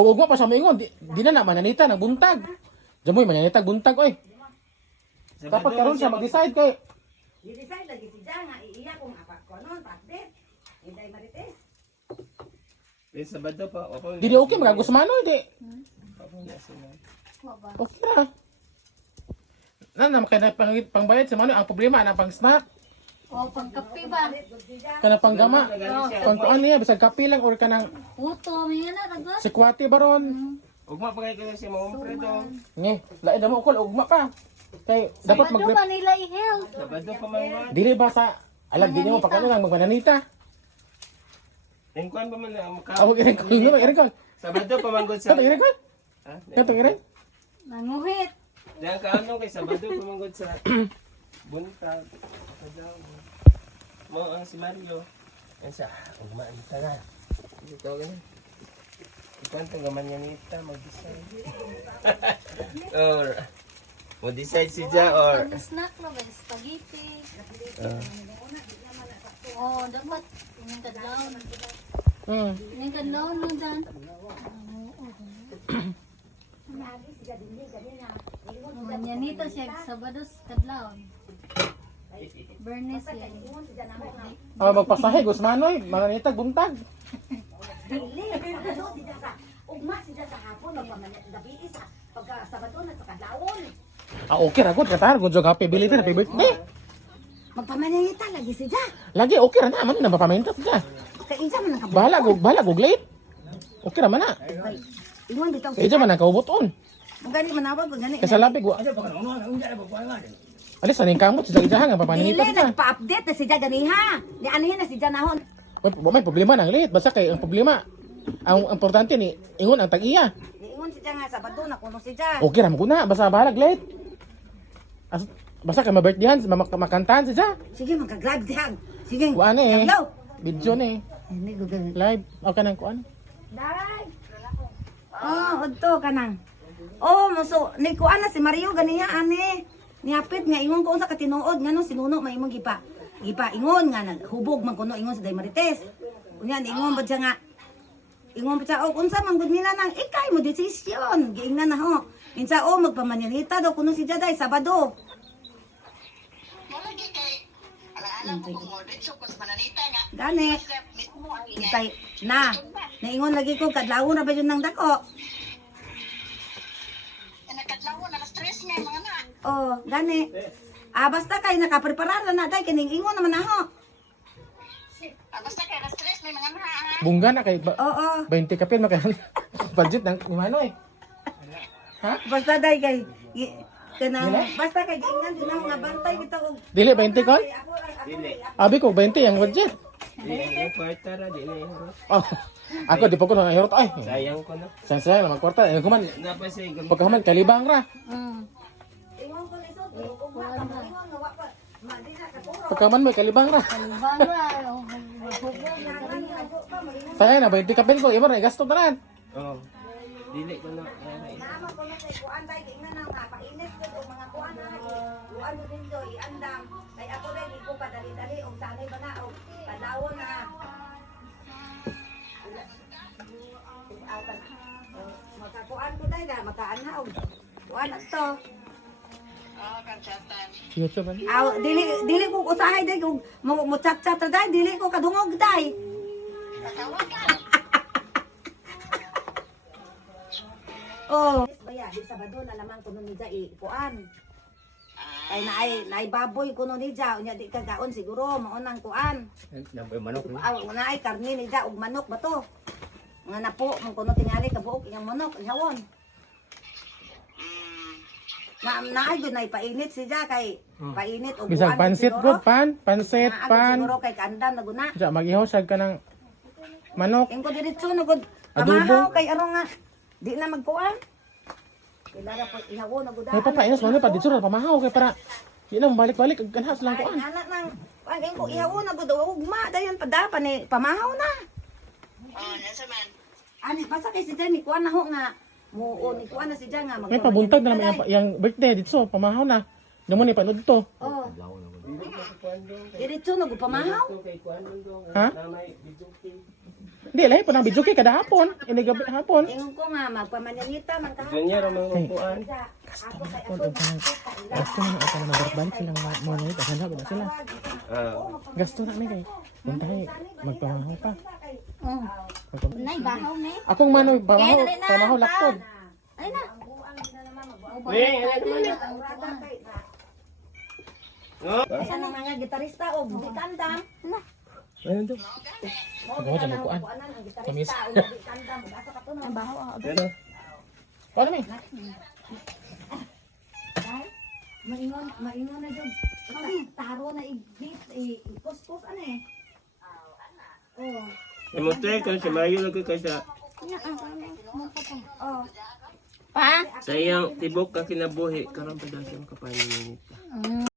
O ugma pa sa moingon, di na mananita nagbuntag. Jamoy mananita buntag oy. Dapat karon siya mag-decide kay I-decide lagi si Jang nga iya kung apat ko noon, update. Hinday Marites. Sabado pa. Okay. dili okay magagusmano di. Okay ra. Na kaya pangbayad sa mano ang problema na pang snack. O, pangkape ba? Kana panggama. Pang kuan niya bisag kape lang or kanang Puto, may nga na, ragot. sikwati baron. Ugma pa kayo si Mom Fredo. Nge, lain damo ko ugma pa. Kay dapat Ano mag ba nila i-help? Sabado pa man. dili ba sa alag din mo pa kanang lang magmananita. Engkuan pa man ang mukha. Ako iring ko, iring ko. Sabado pa man gud sa. Kato iring ko. Ha? Kato iring. Manguhit. Diyan ka ano kay Sabado pa man gud sa buntag. Mo ang si Mario. Yan siya. Ugma nita na. Ikaw ganun. Ikaw ang gaman niya nita mag-decide. Or mo-decide si Ja or Ang snack no, ba? Spaghetti. Oh, dapat. Ining kadlaw. Ining kadlaw no, Dan. Manyanita siya, Sabados kadlaw. Bernes yan. Ah, magpasahe Gusmanoy, mananita buntag. Dili, ano si Jang sa ugma si Jang sa hapon magpamanit gabi isa pagka Sabado na sa kadlawon. Ah, okay ra gud katar gud jog happy birthday. Magpamanita lagi si Jang. Lagi okay ra na man na mapaminta siya. Kay isa man ang Bahala gug late. Okay ra man na. ingon bitaw Kaya man ang kaubuton. Magani manawag gani. Kaya sa labig wa. Alis sa ning kamot sa ijahan nga Dili papaninita siya. nagpa-update na si Jang ganiha. Ni anihin na si Jang nahon. May problema nang late basta kay ang problema. Ang importante ni ingon ang tag-iya. Ingon si Jang nga Sabado na kuno si Jang. Okay ra mo kuna basta bahala late. Basta kay ma-birthdayhan makantahan siya. Sige magka-grab dihan. Sige. Kuan eh. Hello. Video ni Hindi ko gani. live o kanang kuan. Day. Oh, udto kanang. Oh, muso ni kuan na si Mario ganiya ani. Niapit nga ingon ko unsa ka tinuod ngano sinuno may imong gipa. Gipa ingon nga naghubog man kuno ingon sa Day Marites. Unya ingon ba siya nga ingon pa siya og unsa man gud nila nang ikay mo desisyon. Giingnan na ho. Insa o magpamanyanita daw kuno si Jaday Sabado. Malagi kay alam ko kung order so kus mananita nga. Gani. Mismo ang ingay. Kay na naingon lagi ko kadlaw na ba yun nang dako. Nakadlaw na stress nga mga na. Oh, gani. Ah, basta kay nakapreparar na day kining ingon naman ako. Basta kay stress may mga na. Bungga na kay Oo. 20 kapin makay budget ng ni Manoy. Basta day kay kanang basta kay giingan din nga bantay kita og Dili 20 kol? dili. Abi ko 20 ang budget. Dili yung kwarta ra dili yung Oh. Ako di pa ko nang hirot ay. sayang ko na. Sayang na magkwarta. Eh kuman Napasay gamit. pagkaman kalibang ra. ingon ko lisod og ingon nga wa pa madi na katuro. Pagkaman may kalibang ra. Kalibara. Sayang na 20 kapin ko imo na gasto tanan. Oh. Dili ko na. Nama ko na kay kuan day giingnan na nga painit ko og mga kuan na kuan mo din doy andam kay ako day di ko padali-dali og sanay ba na og kadlawon na. Makakuan ko day na makaanhaw. Kuan ato. Kansatan. YouTube man. Aw, dili ko usahay day kung mo chat-chat day, dili ko kadungog day. Tawag ka. Oh. Baya, di Sabado na lamang kuno ni Jai kuan. Ay naay baboy kuno ni Jai, unya di kagaon siguro maunang kuan. Naboy manok ni. Aw, naay karne ni Jai ug manok ba to? Nga napo mong kuno tingali kabuok iyang manok, ihawon. Naay gud nay painit si Jai kay painit ug Bisag pansit gud pansit pan. Siguro kay kandam na guna. Sa mag-ihaw sad ka ng manok. Ingko diretso na gud Adobo. pamahaw kay aron nga di na magkuan. Kailangan po ihawon na gud. May papainos man pa dito ra pamahaw kay para di na balik-balik ug kanhas lang Ay, kuan. anak nang pagin ko ihawon na gud ugma dayon padapan ni pamahaw na. Oh, nasa man. Ani basta kay si Jenny kuan na ho nga muo ni kuan na si Jan nga May pabuntag na naman yung birthday dito pamahaw na. Namo ni panood to. Oh. Diretso na gud pamahaw. Kay kuan man do. Ha? Namay bijuki. Hindi, lahi po na video kay kada hapon. Ini gabi hapon. Ingon ko nga, magpamanyanita, man ka. Ganyan ang mga upuan. Hapon o kanang gasto na o kanang magbalik silang mo na ito. Handa ba sila? Ah. Gasto na kay. Puntahe, magpamahaw pa. Oh. Magpamahaw. Nay, bahaw na eh. Akong manoy, pamahaw laktod. Ay na. Isa na mga gitarista o bukandam. Ayun to.Agawa dyan magkuan. Tamis. Ay, bahaw. Pero, Ano may? Maingon na dyan. Taro na i-beat, i-kuskus, ano eh. Oh. emote ka si Mario lagi ka sa Oh. Pa? sa iyang tibok ka kinabuhi karon pa daw siyang kapanin nito.